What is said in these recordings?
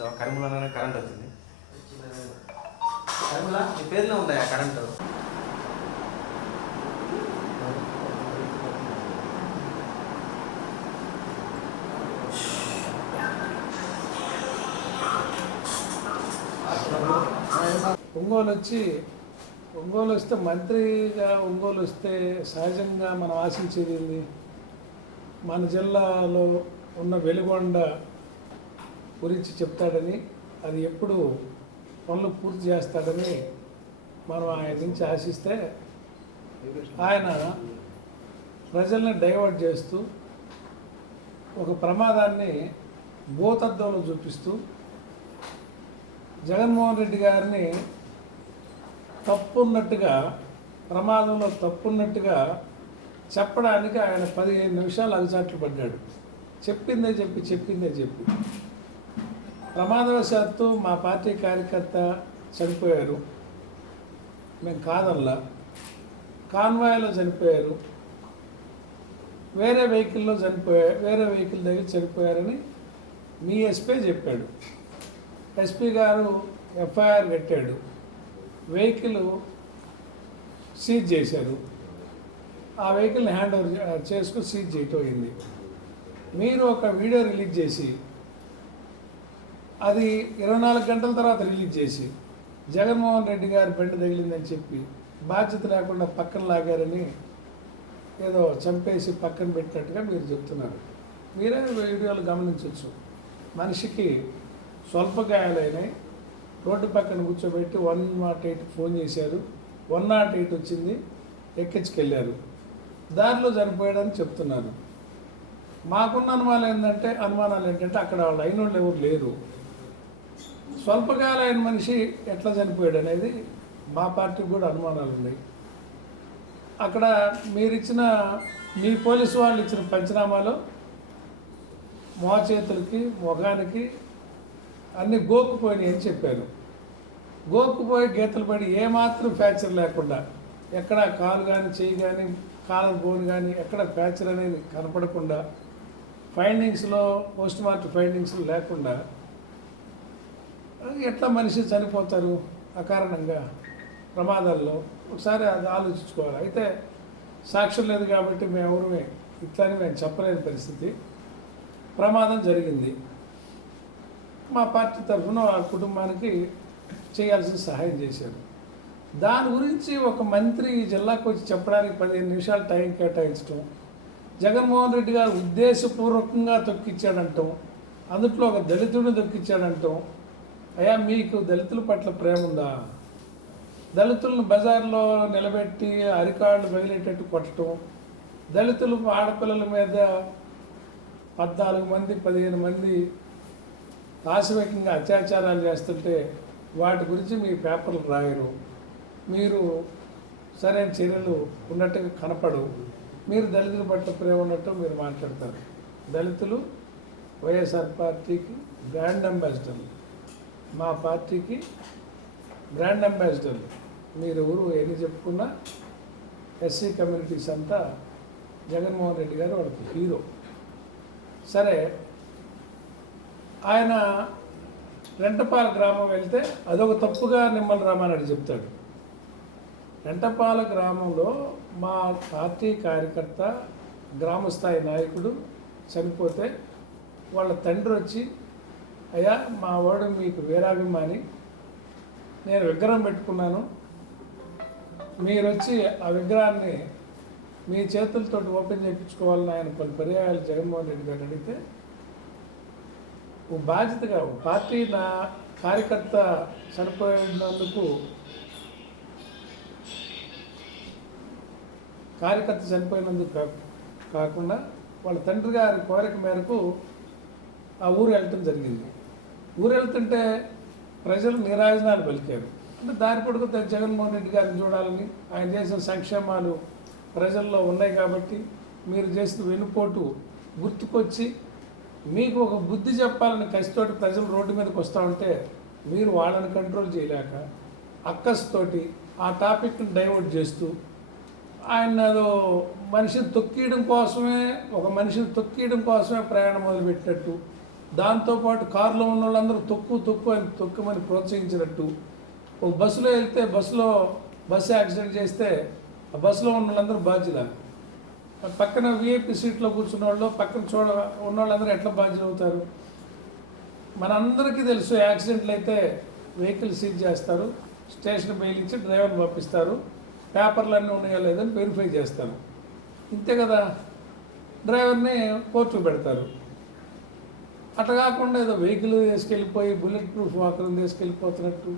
So కరీంలోనే current వచ్చింది. కరీంలా మీ పేరులో ఉందా కరెంటు ఒంగోలు వచ్చి ఒంగోలు వస్తే మంత్రిగా ఒంగోలు వస్తే సహజంగా మనం ఆశించేది ఏంది? మన జిల్లాలో ఉన్న వెలుగొండ గురించి చెప్తాడని అది ఎప్పుడు పనులు పూర్తి చేస్తాడని మనం ఆయన నుంచి ఆశిస్తే ఆయన ప్రజల్ని డైవర్ట్ చేస్తూ ఒక ప్రమాదాన్ని భూతత్వంలో చూపిస్తూ జగన్మోహన్ రెడ్డి గారిని తప్పున్నట్టుగా ప్రమాదంలో తప్పున్నట్టుగా చెప్పడానికి ఆయన పదిహేను నిమిషాలు అగచాట్లు పడ్డాడు. చెప్పిందే చెప్పి చెప్పిందే చెప్పి. ప్రమాదవశాత్తు మా పార్టీ కార్యకర్త చనిపోయారు. మేము కాదల్లా కాన్వాయ్లో చనిపోయారు. వేరే వెహికల్లో చనిపోయారు వేరే వెహికల్ దగ్గర చనిపోయారని మీ ఎస్పీ చెప్పాడు. ఎస్పీ గారు ఎఫ్ఐఆర్ కట్టాడు. వెహికల్ సీజ్ చేశారు. ఆ వెహికల్ని హ్యాండ్ ఓవర్ చేసుకుని సీజ్ చేయటం అయింది. మీరు ఒక వీడియో రిలీజ్ చేసి అది ఇరవై నాలుగు గంటల తర్వాత రిలీజ్ చేసి జగన్మోహన్ రెడ్డి గారి బండి తగిలిందని చెప్పి బాధ్యత లేకుండా పక్కన లాగారని ఏదో చంపేసి పక్కన పెట్టినట్టుగా మీరు చెప్తున్నారు. మీరే వీడియోలు గమనించవచ్చు మనిషికి స్వల్ప గాయాలైనాయి రోడ్డు పక్కన కూర్చోబెట్టి వన్ నాట్ ఎయిట్ ఫోన్ చేశారు. వన్ నాట్ ఎయిట్ వచ్చింది. ఎక్కించుకెళ్ళారు. దారిలో చనిపోయాడని చెప్తున్నారు. మాకున్న అనుమానం ఏంటంటే అనుమానాలు ఏంటంటే అక్కడ వాళ్ళు అయిన వాళ్ళు ఎవరు లేరు. స్వల్పకాలైన మనిషి ఎట్లా చనిపోయాడు అనేది మా పార్టీకి కూడా అనుమానాలు ఉన్నాయి. అక్కడ మీరిచ్చిన మీ పోలీసు వాళ్ళు ఇచ్చిన పంచనామాలో మోచేతులకి మొఖానికి అన్ని గోక్కుపోయినాయి అని చెప్పారు. గోక్కుపోయి గీతలు పడి ఏమాత్రం ఫ్రాక్చర్ లేకుండా ఎక్కడ కాలు కానీ చెయ్యి కానీ కాలు బోన్ కానీ ఎక్కడ ఫ్రాక్చర్ అనేది కనపడకుండా ఫైండింగ్స్లో పోస్ట్ మార్టం ఫైండింగ్స్ లేకుండా ఎట్లా మనిషి చనిపోతారు అకారణంగా ప్రమాదాల్లో? ఒకసారి అది ఆలోచించుకోవాలి. అయితే సాక్ష్యం లేదు కాబట్టి మేము ఇట్లా ఇట్లని మేము చెప్పలేని పరిస్థితి. ప్రమాదం జరిగింది. మా పార్టీ తరఫున ఆ కుటుంబానికి చేయాల్సిన సహాయం చేశారు. దాని గురించి ఒక మంత్రి ఈ జిల్లాకు వచ్చి చెప్పడానికి పదిహేను నిమిషాలు టైం కేటాయించడం జగన్మోహన్ రెడ్డి గారు ఉద్దేశపూర్వకంగా తొక్కిచ్చాడంటాం అందుట్లో ఒక దళితుడిని తొక్కిచ్చాడంటాం అయ్యా మీకు దళితుల పట్ల ప్రేమ ఉందా? దళితులను బజార్లో నిలబెట్టి అరికాళ్ళు పగిలేటట్టు కొట్టడం దళితులు ఆడపిల్లల మీద పద్నాలుగు మంది పదిహేను మంది ఆశవేకంగా అత్యాచారాలు చేస్తుంటే వాటి గురించి మీ పేపర్లు రాయరు. మీరు సరైన చర్యలు ఉన్నట్టుగా కనపడు మీరు దళితుల పట్ల ప్రేమ ఉన్నట్టు మీరు మాట్లాడతారు. దళితులు వైఎస్ఆర్ పార్టీకి బ్రాండ్ అంబాసిడర్లు. మా పార్టీకి బ్రాండ్ అంబాసిడర్లు మీరు ఎవరు ఎన్ని చెప్పుకున్నా ఎస్సీ కమ్యూనిటీస్ అంతా జగన్మోహన్ రెడ్డి గారు వాళ్ళకి హీరో. సరే ఆయన రెంటపాల గ్రామం వెళ్తే అదొక తప్పుగా నిమ్మల రామారెడ్డి చెప్తాడు. రెంటపాల గ్రామంలో మా పార్టీ కార్యకర్త గ్రామస్థాయి నాయకుడు చనిపోతే వాళ్ళ తండ్రి వచ్చి అయ్యా మా వాడు మీకు వీరాభిమాని. నేను విగ్రహం పెట్టుకున్నాను. మీరు వచ్చి ఆ విగ్రహాన్ని మీ చేతులతో ఓపెన్ చేయించుకోవాలని ఆయన కొన్ని పర్యాయాలు జగన్మోహన్ రెడ్డి గారు అడిగితే ఓ బాధ్యతగా ఓ పార్టీ నా కార్యకర్త చనిపోయినందుకు కార్యకర్త చనిపోయినందుకు కా- కాకుండా వాళ్ళ తండ్రి గారి కోరిక మేరకు ఆ ఊరు వెళ్ళటం జరిగింది. ఊరెళ్తుంటే వెళ్తుంటే ప్రజలు నిరాజనాలు పలికారు. అంటే దారి పొడుగు జగన్మోహన్ రెడ్డి గారిని చూడాలని ఆయన చేసిన సంక్షేమాలు ప్రజల్లో ఉన్నాయి కాబట్టి మీరు చేసిన వెనుపోటు గుర్తుకొచ్చి మీకు ఒక బుద్ధి చెప్పాలని కసితోటి ప్రజలు రోడ్డు మీదకి వస్తూ ఉంటే మీరు వాళ్ళని కంట్రోల్ చేయలేక అక్కస్తోటి ఆ టాపిక్ని డైవర్ట్ చేస్తూ ఆయన ఏదో మనిషిని తొక్కియడం కోసమే ఒక మనిషిని తొక్కియడం కోసమే ప్రయాణం మొదలుపెట్టినట్టు దాంతోపాటు కారులో ఉన్న వాళ్ళందరూ తొక్కు తొక్కు అని తొక్కుమని ప్రోత్సహించినట్టు. ఒక బస్సులో వెళ్తే బస్సులో బస్సు యాక్సిడెంట్ చేస్తే ఆ బస్సులో ఉన్న వాళ్ళందరూ బాధ్యుల పక్కన విఐపి సీట్లో కూర్చున్న వాళ్ళు పక్కన చూడ ఉన్న వాళ్ళందరూ ఎట్లా బాధ్యులు అవుతారు? మనందరికీ తెలుసు యాక్సిడెంట్లు అయితే వెహికల్ సీజ్ చేస్తారు స్టేషన్ బెయిల్ ఇచ్చి డ్రైవర్ని పంపిస్తారు పేపర్లు అన్నీ ఉన్నాయో లేదని వెరిఫై చేస్తారు. ఇంతే కదా? డ్రైవర్ని కోర్టుకు పెడతారు. అట్లా కాకుండా ఏదో వెహికల్ తీసుకెళ్ళిపోయి బుల్లెట్ ప్రూఫ్ వాకరం తీసుకెళ్ళిపోతున్నట్టు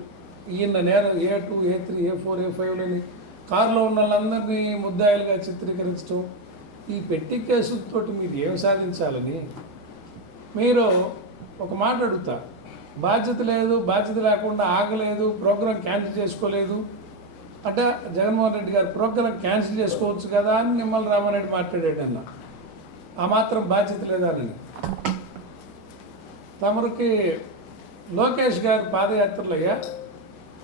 ఈయన నేరం A two A three A four A ఫైవ్లని కారులో ఉన్న వాళ్ళందరినీ ముద్దాయిలుగా చిత్రీకరించడం ఈ పెట్టి కేసులతో మీరు ఏం సాధించాలని? మీరు ఒక మాట అడుగుతా. బాధ్యత లేదు బాధ్యత లేకుండా ఆగలేదు ప్రోగ్రాం క్యాన్సిల్ చేసుకోలేదు. అంటే జగన్మోహన్ రెడ్డి గారు ప్రోగ్రాం క్యాన్సిల్ చేసుకోవచ్చు కదా అని నిమ్మల రామారెడ్డి మాట్లాడాడు అన్న. ఆ మాత్రం బాధ్యత లేదా అని తమరికి లోకేష్ గారి పాదయాత్రలయ్యా.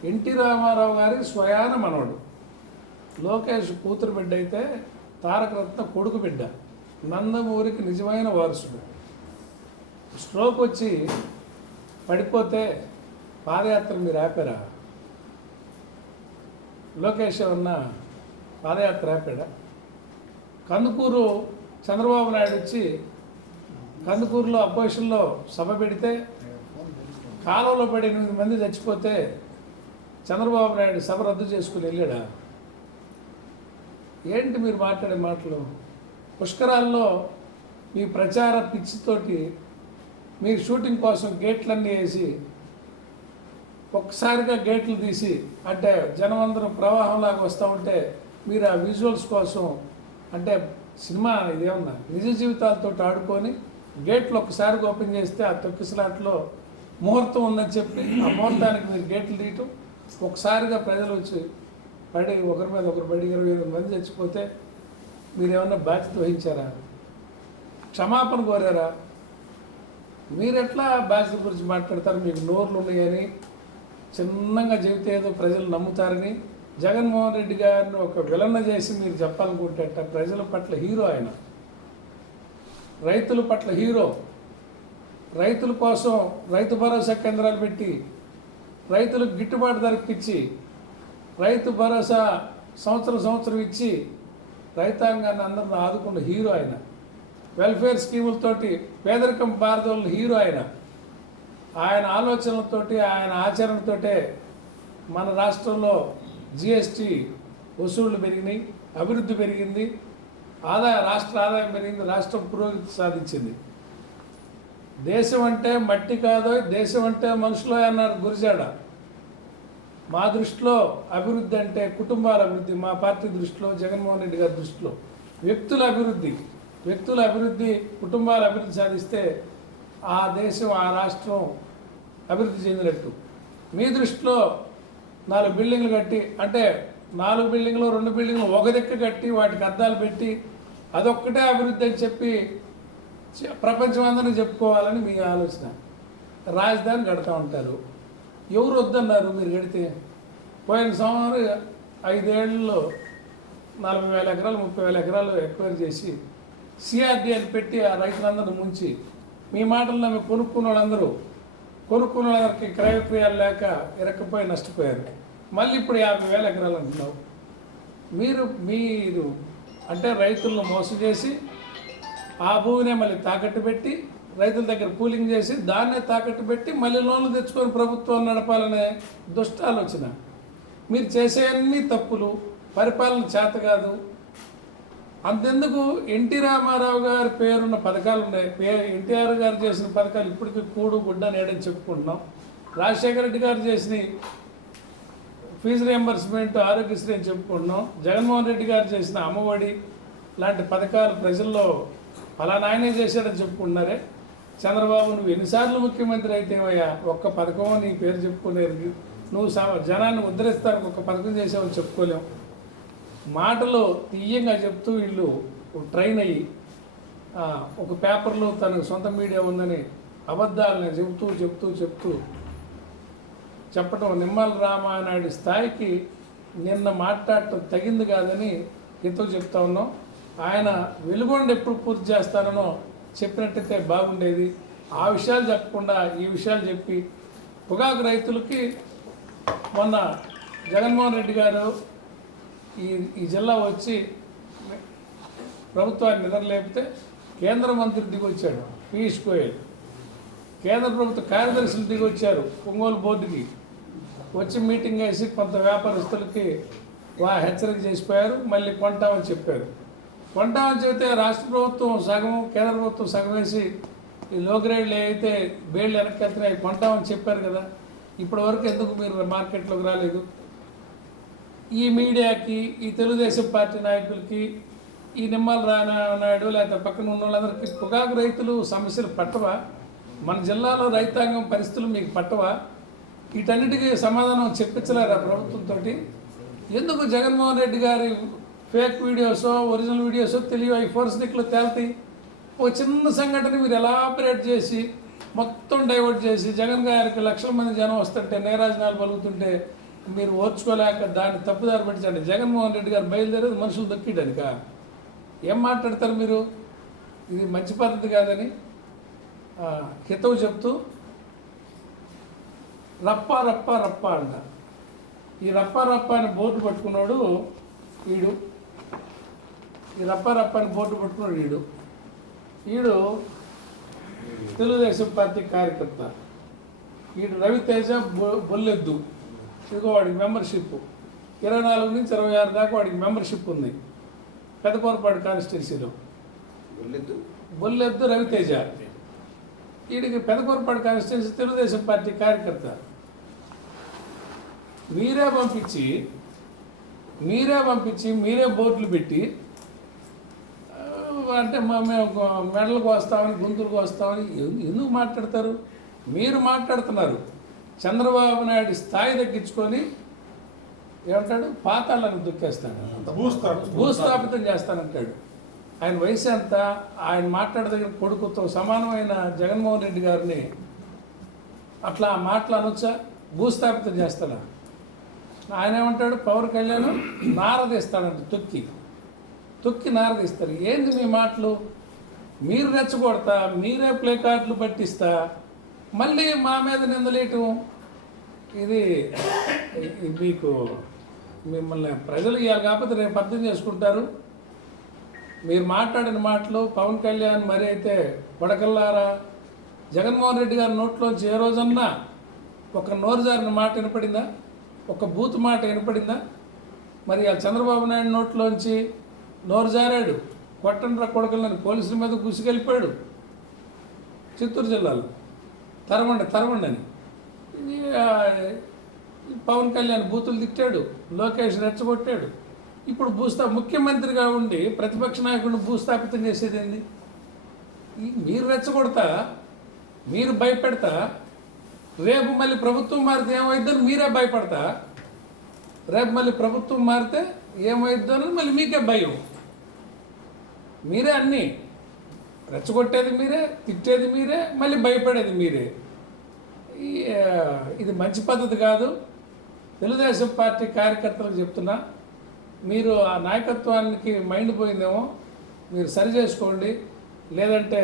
ఎన్టీ రామారావు గారి స్వయాన మనవడు. లోకేష్ కూతురు బిడ్డ అయితే తారకరత్న కొడుకు బిడ్డ. నందమూరికి నిజమైన వారసుడు. స్ట్రోక్ వచ్చి పడిపోతే పాదయాత్ర మీరు ఆపారా? లోకేష్ ఏమన్నా పాదయాత్ర ఆపాడా? కందుకూరు చంద్రబాబు నాయుడు వచ్చి కందుకూరులో అపోజిషన్లో సభ పెడితే కాలువలో పడి ఎనిమిది మంది చచ్చిపోతే చంద్రబాబు నాయుడు సభ రద్దు చేసుకుని వెళ్ళాడా? ఏంటి మీరు మాట్లాడే మాటలు? పుష్కరాల్లో మీ ప్రచార పిచ్చితోటి మీరు షూటింగ్ కోసం గేట్లన్నీ వేసి ఒక్కసారిగా గేట్లు తీసి అంటే జనం అందరం ప్రవాహంలాగా వస్తూ ఉంటే మీరు ఆ విజువల్స్ కోసం అంటే సినిమా ఇదేమన్నా నిజ జీవితాలతో ఆడుకొని గేట్లు ఒకసారి ఓపెన్ చేస్తే ఆ తొక్కిసలాట్లో ముహూర్తం ఉందని చెప్పి ఆ ముహూర్తానికి మీరు గేట్లు తీయటం. ఒకసారిగా ప్రజలు వచ్చి పడి ఒకరి మీద ఒకరు పడి ఇరవై ఎనిమిది మంది చచ్చిపోతే మీరు ఏమన్నా బాధ్యత వహించారా? క్షమాపణ కోరారా? మీరు ఎట్లా బాధ్యత గురించి మాట్లాడతారు? మీకు నోర్లు ఉన్నాయని చిన్నగా చెబితే ఏదో ప్రజలు నమ్ముతారని జగన్మోహన్ రెడ్డి గారిని ఒక విలన చేసి మీరు చెప్పాలనుకుంటే ప్రజల పట్ల హీరో ఆయన. రైతుల పట్ల హీరో రైతుల కోసం రైతు భరోసా కేంద్రాలు పెట్టి రైతులకు గిట్టుబాటు ధరకిచ్చి ఇచ్చి రైతు భరోసా సంవత్సరం సంవత్సరం ఇచ్చి రైతాంగాన్ని అందరిని ఆదుకున్న హీరో ఆయన. వెల్ఫేర్ స్కీములతోటి పేదరికం భారత హీరో ఆయన. ఆయన ఆలోచనలతోటి ఆయన ఆచరణతోటే మన రాష్ట్రంలో జిఎస్టి వసూళ్ళు పెరిగినాయి అభివృద్ధి పెరిగింది. ఆదాయ రాష్ట్ర ఆదాయం పెరిగింది రాష్ట్రం పురోగతి సాధించింది. దేశం అంటే మట్టి కాదో దేశం అంటే మనుషులో అన్నారు గురిజాడ. మా దృష్టిలో అభివృద్ధి అంటే కుటుంబాల అభివృద్ధి మా పార్టీ దృష్టిలో జగన్మోహన్ రెడ్డి గారి దృష్టిలో. వ్యక్తుల అభివృద్ధి వ్యక్తుల అభివృద్ధి కుటుంబాల అభివృద్ధి సాధిస్తే ఆ దేశం ఆ రాష్ట్రం అభివృద్ధి చెందినట్టు. మీ దృష్టిలో నాలుగు బిల్డింగ్లు కట్టి అంటే నాలుగు బిల్డింగ్లు రెండు బిల్డింగ్లు ఒక దిక్కు కట్టి వాటికి అద్దాలు పెట్టి అదొక్కటే అభివృద్ధి అని చెప్పి ప్రపంచమందరూ ప్రపంచం చెప్పుకోవాలని మీ ఆలోచన. రాజధాని కడతా ఉంటారు. ఎవరు వద్దన్నారు మీరు కడితే? పోయిన సంవత్సరం ఐదేళ్ళలో నలభై వేల ఎకరాలు ముప్పై వేల ఎకరాలు ఎక్వైర్ చేసి సిఆర్డీ అని పెట్టి ఆ రైతులందరిని ముంచి మీ మాటల్లో మేము కొనుక్కున్న వాళ్ళందరూ కొనుక్కున్న వాళ్ళకి క్రయక్రియాలు లేక ఇరక్కపోయి నష్టపోయారు. మళ్ళీ ఇప్పుడు యాభై వేల ఎకరాలు అంటున్నావు. మీరు మీరు అంటే రైతులను మోసం చేసి ఆ భూమినే మళ్ళీ తాకట్టు పెట్టి రైతుల దగ్గర కూలింగ్ చేసి దాన్నే తాకట్టు పెట్టి మళ్ళీ లోన్లు తెచ్చుకొని ప్రభుత్వం నడపాలనే దుష్ట ఆలోచన. మీరు చేసే అన్ని తప్పులు పరిపాలన చేత కాదు. అంతెందుకు ఎన్టీ రామారావు గారి పేరున్న పథకాలు ఉన్నాయి. పే ఎన్టీఆర్ గారు చేసిన పథకాలు ఇప్పటికీ కూడు గుడ్డ నేడని చెప్పుకుంటున్నాం. రాజశేఖర రెడ్డి గారు చేసిన ఫీజు రియంబర్స్మెంట్ ఆరోగ్యశ్రీ అని చెప్పుకుంటున్నాం. జగన్మోహన్ రెడ్డి గారు చేసిన అమ్మఒడి లాంటి పథకాలు ప్రజల్లో ఫలానాయనే చేశాడని చెప్పుకుంటున్నారే. చంద్రబాబు నువ్వు ఎన్నిసార్లు ముఖ్యమంత్రి అయితేవయ్యా ఒక్క పథకం నీ పేరు చెప్పుకునేది నువ్వు సమ- జనాన్ని ఉద్ధరిస్తానికి ఒక పథకం చేసావని చెప్పుకోలేం. మాటలో తీయంగా చెప్తూ వీళ్ళు ట్రైన్ అయ్యి ఒక పేపర్లో తనకు సొంత మీడియా ఉందని అబద్ధాలని చెబుతూ చెప్తూ చెప్తూ చెప్పడం నిమ్మల రామానాయుడు స్థాయికి నిన్న మాట్లాడటం తగింది కాదని ఎంతో చెప్తా ఉన్నాం. ఆయన వెలుగొండ ఎప్పుడు పూర్తి చేస్తానో చెప్పినట్టయితే బాగుండేది. ఆ విషయాలు చెప్పకుండా ఈ విషయాలు చెప్పి పొగాకు రైతులకి మొన్న జగన్మోహన్ రెడ్డి గారు ఈ ఈ జిల్లా వచ్చి ప్రభుత్వాన్ని నిద్రలేపితే కేంద్ర మంత్రి దిగొచ్చాడు పీయూష్ గోయల్. కేంద్ర ప్రభుత్వ కార్యదర్శులు దిగొచ్చారు ఒంగోలు బోర్డుకి. వచ్చి మీటింగ్ వేసి కొంత వ్యాపారస్తులకి వా హెచ్చరిక చేసిపోయారు మళ్ళీ కొంటామని చెప్పారు. కొంటామని చెబితే రాష్ట్ర ప్రభుత్వం సగం కేంద్ర ప్రభుత్వం సగం వేసి ఈ లో గ్రేడ్లు అయితే బేళ్ళు వెనక్కి వెళ్తున్నాయి కొంటామని చెప్పారు కదా ఇప్పటి వరకు ఎందుకు మీరు మార్కెట్లోకి రాలేదు? ఈ మీడియాకి ఈ తెలుగుదేశం పార్టీ నాయకులకి ఈ నిమ్మల రానా నాయుడు లేకపోతే పక్కన ఉన్న వాళ్ళందరికీ పొగాకు రైతులు సమస్యలు పట్టవా? మన జిల్లాలో రైతాంగం పరిస్థితులు మీకు పట్టవా? వీటన్నిటికీ సమాధానం చెప్పించలేరా ప్రభుత్వంతో ఎందుకు జగన్మోహన్ రెడ్డి గారి ఫేక్ వీడియోసో ఒరిజినల్ వీడియోసో తెలియ ఈ ఫోర్స్ దిక్కులు తేల్తాయి ఒక చిన్న సంఘటన మీరు ఎలాబరేట్ చేసి మొత్తం డైవర్ట్ చేసి జగన్ గారికి లక్షల మంది జనం వస్తుంటే నేరాజనాలు పలుకుతుంటే మీరు ఓర్చుకోలేక దాన్ని తప్పుదారి పట్టించండి. జగన్మోహన్ రెడ్డి గారు బయలుదేరేది మనుషులు దొక్కిడనిక? ఏం మాట్లాడతారు మీరు? ఇది మంచి పద్ధతి కాదని హితవు చెప్తూ రప్ప రప్ప రప్ప అంట ఈ రప్ప రప్ప అని బోర్డు పట్టుకున్నాడు వీడు ఈ రప్ప రప్ప అని బోర్డు పట్టుకున్నాడు వీడు వీడు తెలుగుదేశం పార్టీ కార్యకర్త. వీడు రవితేజ బొల్లెద్దు. ఇదిగో వాడికి మెంబర్షిప్. ఇరవై నాలుగు నుంచి ఇరవై ఆరు దాకా వాడికి మెంబర్షిప్ ఉంది. పెద్దపూరపాడు కాన్స్టిట్యున్సీలో. వెళ్ళొద్దు బొల్లెద్దు రవితేజ. వీడికి పెదకూరపాడు కాన్స్టిట్యున్సీ తెలుగుదేశం పార్టీ కార్యకర్త. మీరే పంపించి మీరే పంపించి మీరే బోర్డులు పెట్టి అంటే మా- మేము మెడలకు వస్తామని గొంతులకు వస్తామని ఎందు- ఎందుకు మాట్లాడతారు? మీరు మాట్లాడుతున్నారు. చంద్రబాబు నాయుడు స్థాయి తగ్గించుకొని ఏమంటాడు? పాతాలను దుక్కేస్తాడు. భూస్థాపితం చేస్తానంటాడు. ఆయన వయసు ఎంత? ఆయన మాట్లాడదగిన కొడుకుతో సమానమైన జగన్మోహన్ రెడ్డి గారిని అట్లా మాటలు అనొచ్చా భూస్థాపితం చేస్తాడా? ఆయన ఏమంటాడు? పవన్ కళ్యాణ్ నారదీస్తాడంట తొక్కి. తొక్కి నారదీస్తారు ఏంది మీ మాటలు? మీరు రెచ్చగొడతా మీరే ప్లే కార్డులు పట్టిస్తా మళ్ళీ మా మీద నిందలేయటం? ఇది మీకు మిమ్మల్ని ప్రజలు ఇవ్వాలి కాకపోతే రేపు అర్థం చేసుకుంటారు. మీరు మాట్లాడిన మాటలు పవన్ కళ్యాణ్ మరి అయితే కొడకల్లారా జగన్మోహన్ రెడ్డి గారి నోట్లోంచి ఏ రోజన్నా ఒక నోరు జారిన మాట వినపడిందా? ఒక బూత్ మాట వినపడిందా? మరి ఆ చంద్రబాబు నాయుడు నోట్లోంచి నోరు జారాడు. కొట్టండ్ర కొడకలని పోలీసుల మీద గుసికెళ్ళిపోయాడు చిత్తూరు జిల్లాలో. తరవండి తరవండి అని. పవన్ కళ్యాణ్ బూతులు తిట్టాడు. లోకేష్ రెచ్చగొట్టాడు. ఇప్పుడు భూస్థా ముఖ్యమంత్రిగా ఉండి ప్రతిపక్ష నాయకుడిని భూస్థాపితం చేసేది ఏంది? మీరు రెచ్చగొడతా మీరు భయపెడతా రేపు మళ్ళీ ప్రభుత్వం మారితే ఏమైద్దని మీరే భయపడతా? రేపు మళ్ళీ ప్రభుత్వం మారితే ఏమైద్దని మళ్ళీ మీకే భయం. మీరే అన్నీ. రెచ్చగొట్టేది మీరే తిట్టేది మీరే మళ్ళీ భయపడేది మీరే. ఇది మంచి పద్ధతి కాదు. తెలుగుదేశం పార్టీ కార్యకర్తలకు చెప్తున్నా మీరు ఆ నాయకత్వానికి మైండ్ పోయిందేమో మీరు సరి చేసుకోండి. లేదంటే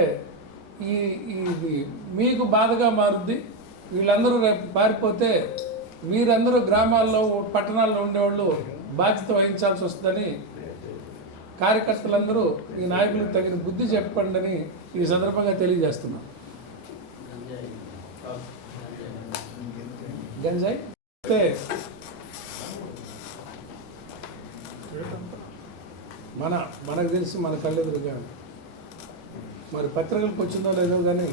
ఈ ఇది మీకు బాధగా మారుద్ది. వీళ్ళందరూ రేపు పారిపోతే వీరందరూ గ్రామాల్లో పట్టణాల్లో ఉండేవాళ్ళు బాధ్యత వహించాల్సి వస్తుందని కార్యకర్తలందరూ ఈ నాయకులకు తగిన బుద్ధి చెప్పండి అని ఈ సందర్భంగా తెలియజేస్తున్నాం. గంజాయి? మన మనకు తెలిసి మన కళ్ళెదురుగా మరి పత్రికలకు వచ్చిందో లేదో కానీ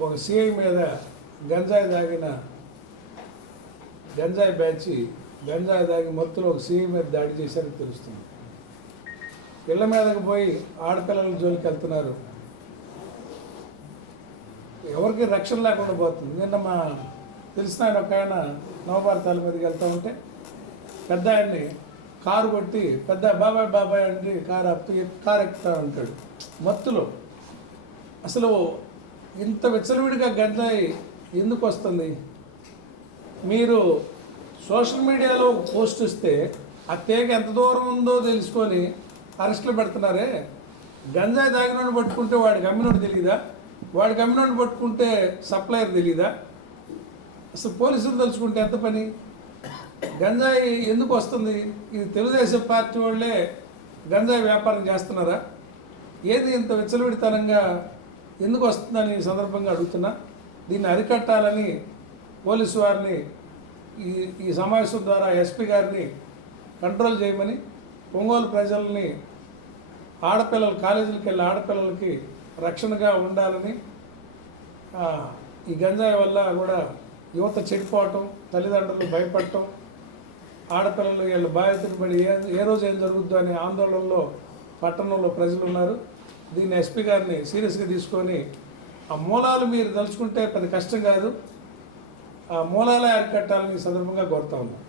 ఒక సిఐ మీద గంజాయి తాగిన గంజాయి బ్యాచి గంజాయి తాగి మొత్తులో ఒక సిఐ మీద దాడి చేశారని తెలుస్తుంది. ఇళ్ళ మీదకు పోయి ఆడపిల్లల జోలికి వెళ్తున్నారు. ఎవరికి రక్షణ లేకుండా పోతుంది. నిన్న మా తెలిసిన ఆయన ఒక ఆయన నవభారతాల మీదకి వెళ్తూ ఉంటే పెద్ద ఆయన్ని కారు కొట్టి పెద్ద బాబాయ్ బాబాయ్ అంటే కారు అప్పి కారు ఎక్కుతా ఉంటాడు. మత్తులో. అసలు ఇంత విచ్చలవిడిగా గంజాయి ఎందుకు వస్తుంది? మీరు సోషల్ మీడియాలో ఒక పోస్ట్ ఇస్తే ఆ తేగ ఎంత దూరం ఉందో తెలుసుకొని అరెస్టులు పెడుతున్నారే? గంజాయి తాగినోడు పట్టుకుంటే వాడికి అమ్మినోడు తెలియదా వాడికి అమ్మినోడిని పట్టుకుంటే సప్లయర్ తెలీదా? అసలు పోలీసులు తలుచుకుంటే ఎంత పని? గంజాయి ఎందుకు వస్తుంది? ఇది తెలుగుదేశం పార్టీ వాళ్ళే గంజాయి వ్యాపారం చేస్తున్నారా? ఏది ఇంత విచ్చలవిడితనంగా ఎందుకు వస్తుందని ఈ సందర్భంగా అడుగుతున్నా. దీన్ని అరికట్టాలని పోలీసు వారిని ఈ ఈ సమావేశం ద్వారా ఎస్పీ గారిని కంట్రోల్ చేయమని ఒంగోలు ప్రజల్ని ఆడపిల్లలు కాలేజీలకు వెళ్ళే ఆడపిల్లలకి రక్షణగా ఉండాలని ఈ గంజాయి వల్ల కూడా యువత చెడిపోవటం తల్లిదండ్రులు భయపడటం ఆడపిల్లలు వీళ్ళ బాధ్యతను పడి ఏ ఏ రోజు ఏం జరుగుద్దో అనే ఆందోళనలో పట్టణంలో ప్రజలు ఉన్నారు దీన్ని ఎస్పీ గారిని సీరియస్గా తీసుకొని ఆ మూలాలు మీరు తలుచుకుంటే పెద్ద కష్టం కాదు. ఆ మూలాలే అరికట్టాలని సందర్భంగా కోరుతా ఉన్నాం.